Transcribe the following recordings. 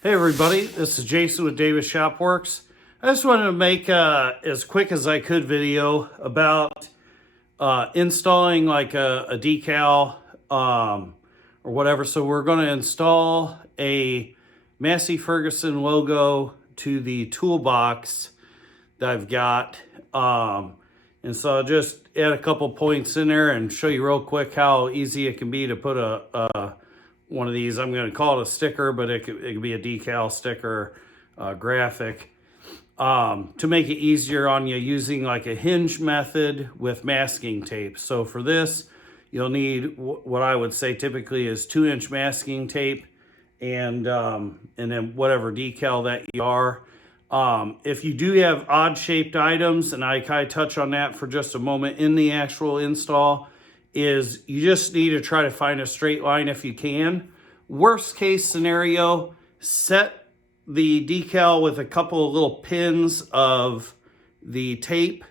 Hey everybody, this is Jason with Davis Shopworks. I just wanted to make as quick as I could video about installing like a decal or whatever. So we're going to install a Massey Ferguson logo to the toolbox that I've got. And so I'll just add a couple points in there and show you real quick how easy it can be to put one of these. I'm going to call it a sticker, but it could be a decal sticker graphic to make it easier on you using like a hinge method with masking tape. So for this, you'll need what I would say typically is 2-inch masking tape and then whatever decal that you are. If you do have odd shaped items, and I kind of touch on that for just a moment in the actual install, is you just need to try to find a straight line if you can. Worst case scenario, set the decal with a couple of little pins of the tape.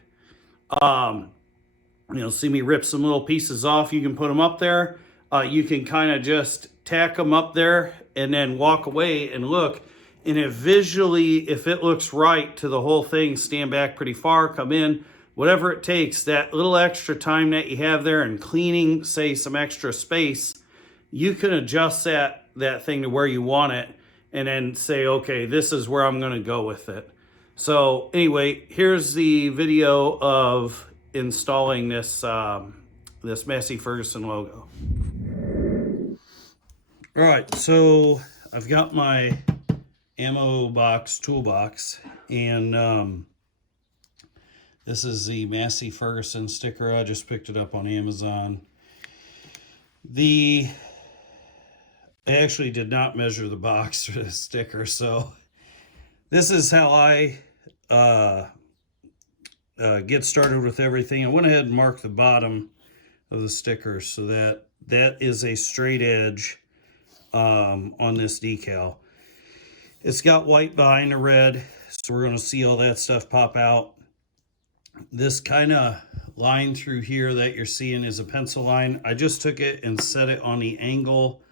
You'll see me rip some little pieces off. You can put them up there. You can kind of just tack them up there and then walk away and look. And if it looks right to the whole thing, stand back pretty far, come in, whatever it takes, that little extra time that you have there and cleaning, say, some extra space, you can adjust that thing to where you want it and then say, okay, this is where I'm going to go with it. So anyway, here's the video of installing this Massey Ferguson logo. All right, so I've got my ammo box, toolbox, and this is the Massey Ferguson sticker. I just picked it up on Amazon. I actually did not measure the box for the sticker, so this is how I get started with everything. I went ahead and marked the bottom of the sticker so that is a straight edge on this decal. It's got white behind the red, so we're going to see all that stuff pop out. This kind of line through here that you're seeing is a pencil line. I just took it and set it on the angle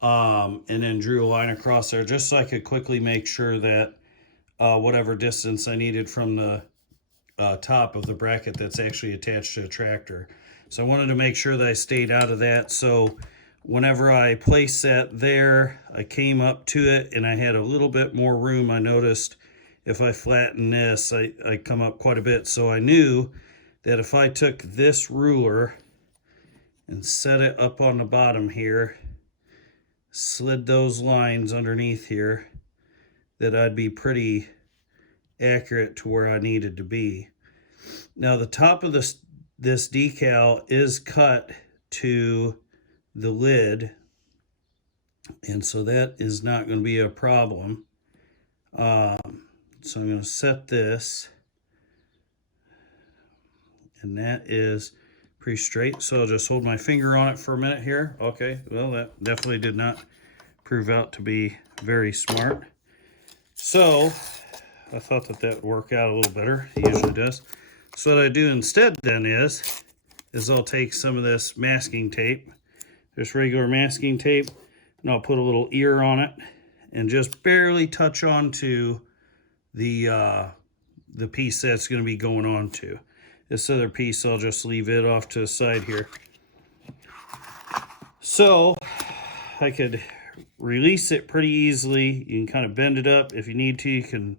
and then drew a line across there just so I could quickly make sure that whatever distance I needed from the top of the bracket that's actually attached to a tractor. So I wanted to make sure that I stayed out of that. So whenever I placed that there, I came up to it and I had a little bit more room. I noticed if I flatten this, I come up quite a bit. So I knew that if I took this ruler and set it up on the bottom here, slid those lines underneath here, that I'd be pretty accurate to where I needed to be. Now the top of this decal is cut to the lid, and so that is not going to be a problem. So I'm going to set this, and that is pretty straight. So I'll just hold my finger on it for a minute here. Okay, well, that definitely did not prove out to be very smart. So I thought that would work out a little better. It usually does. So what I do instead then is I'll take some of this masking tape, just regular masking tape, and I'll put a little ear on it and just barely touch onto the piece that's going to be going on to. This other piece, I'll just leave it off to the side here. So I could release it pretty easily. You can kind of bend it up. If you need to, you can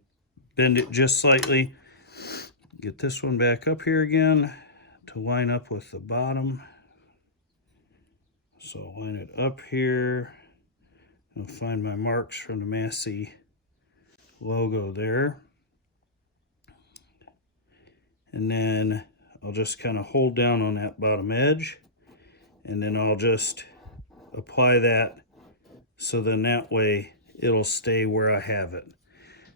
bend it just slightly. Get this one back up here again to line up with the bottom. So line it up here. I'll find my marks from the Massey logo there. And then I'll just kind of hold down on that bottom edge, and then I'll just apply that so then that way it'll stay where I have it.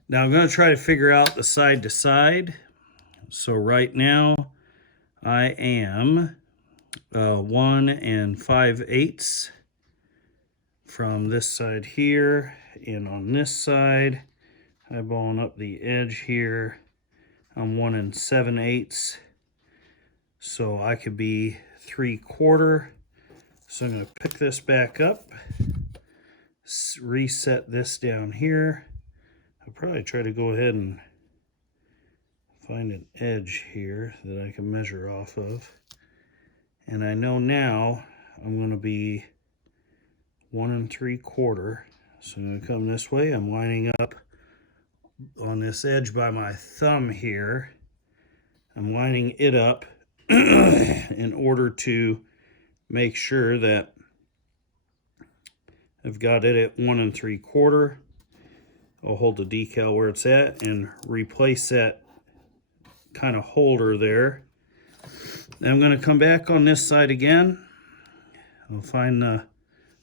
Now I'm going to try to figure out the side to side. So right now I am 1 5/8 from this side here, and on this side, eyeballing up the edge here, I'm 1 7/8. So I could be 3/4. So I'm going to pick this back up, reset this down here. I'll probably try to go ahead and find an edge here that I can measure off of. And I know now I'm going to be 1 3/4. So I'm going to come this way. I'm lining up on this edge by my thumb here. I'm lining it up in order to make sure that I've got it at 1 3/4. I'll hold the decal where it's at and replace that kind of holder there. Then I'm going to come back on this side again. I'll find the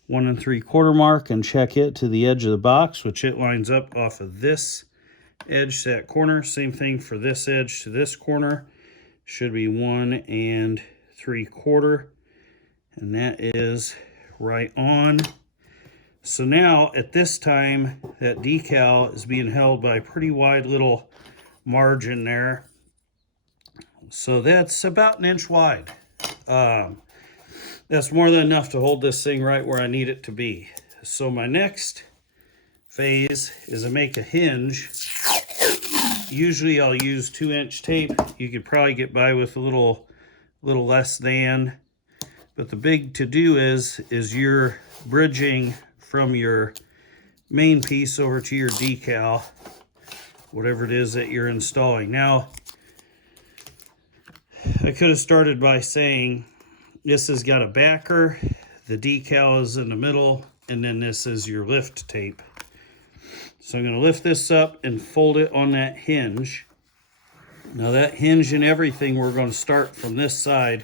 1 3/4 mark and check it to the edge of the box, which it lines up off of this edge to that corner. Same thing for this edge to this corner. Should be 1 3/4, and that is right on. So now at this time, that decal is being held by a pretty wide little margin there. So that's about 1 inch wide. That's more than enough to hold this thing right where I need it to be. So my next phase is to make a hinge. Usually I'll use 2-inch tape. You could probably get by with a little less than. But the big to-do is you're bridging from your main piece over to your decal, whatever it is that you're installing. Now, I could have started by saying this has got a backer, the decal is in the middle, and then this is your lift tape. So I'm going to lift this up and fold it on that hinge. Now that hinge and everything, we're going to start from this side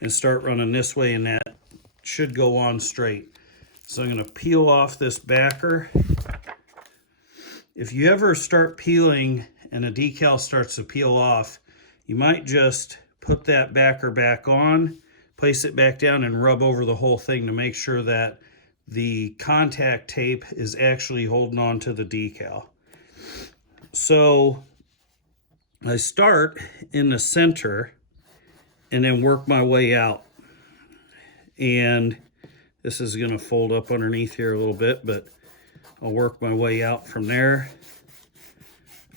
and start running this way, and that should go on straight. So I'm going to peel off this backer. If you ever start peeling and a decal starts to peel off, you might just put that backer back on, place it back down, and rub over the whole thing to make sure that the contact tape is actually holding on to the decal. So I start in the center and then work my way out. And this is going to fold up underneath here a little bit, but I'll work my way out from there.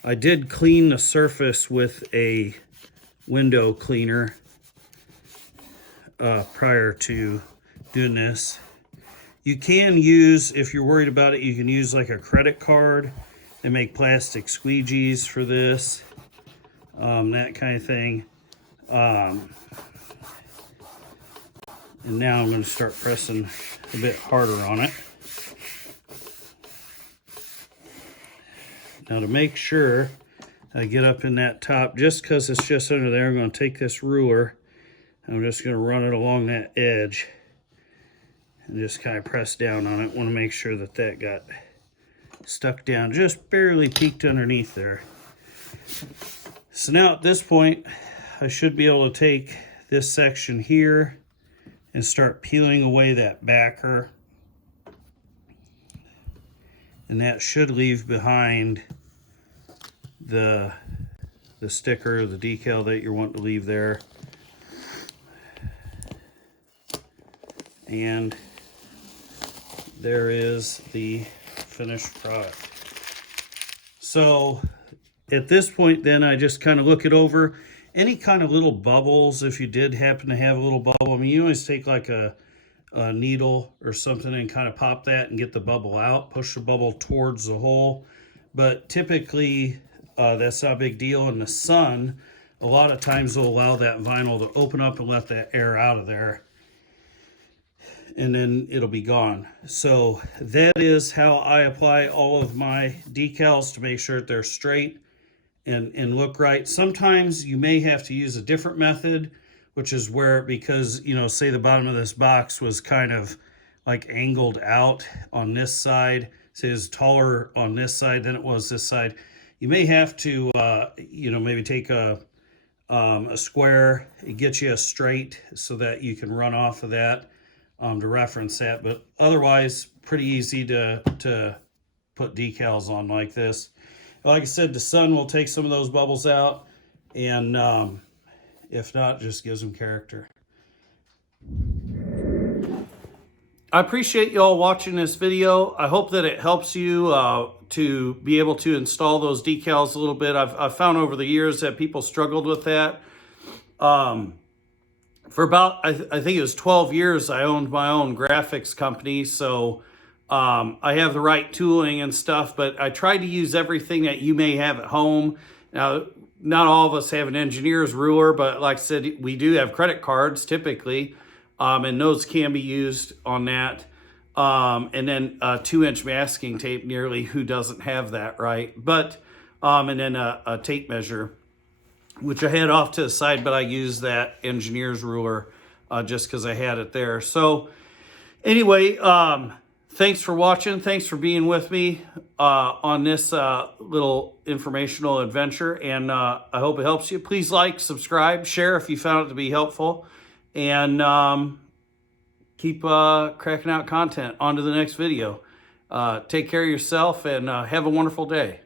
I did clean the surface with a window cleaner prior to doing this. You can use, if you're worried about it, you can use like a credit card. They make plastic squeegees for this, that kind of thing. And now I'm going to start pressing a bit harder on it. Now to make sure I get up in that top, just because it's just under there, I'm going to take this ruler. I'm just going to run it along that edge and just kind of press down on it. Want to make sure that that got stuck down, just barely peeked underneath there. So now at this point, I should be able to take this section here and start peeling away that backer. And that should leave behind the sticker, the decal that you're wanting to leave there. And there is the finished product. So at this point then I just kind of look it over. Any kind of little bubbles, if you did happen to have a little bubble, I mean, you always take like a needle or something and kind of pop that and get the bubble out, push the bubble towards the hole. But typically that's not a big deal. In the sun, a lot of times they'll allow that vinyl to open up and let that air out of there, and then it'll be gone. So that is how I apply all of my decals to make sure that they're straight and look right. Sometimes you may have to use a different method, which is where, because, you know, say the bottom of this box was kind of like angled out on this side, say it's taller on this side than it was this side. You may have to, you know, maybe take a square, get you a straight so that you can run off of that to reference that. But otherwise, pretty easy to put decals on like this. Like I said, the sun will take some of those bubbles out, and if not, just gives them character. I appreciate you all watching this video. I hope that it helps you to be able to install those decals a little bit. I've found over the years that people struggled with that. For about, I think it was 12 years, I owned my own graphics company. So I have the right tooling and stuff, but I try to use everything that you may have at home. Now, not all of us have an engineer's ruler, but like I said, we do have credit cards typically, and those can be used on that. And then 2-inch masking tape, nearly who doesn't have that, right? But, and then a tape measure, which I had off to the side, but I used that engineer's ruler just because I had it there. So anyway, thanks for watching. Thanks for being with me on this little informational adventure. And I hope it helps you. Please like, subscribe, share if you found it to be helpful. And keep cracking out content. On to the next video. Take care of yourself and have a wonderful day.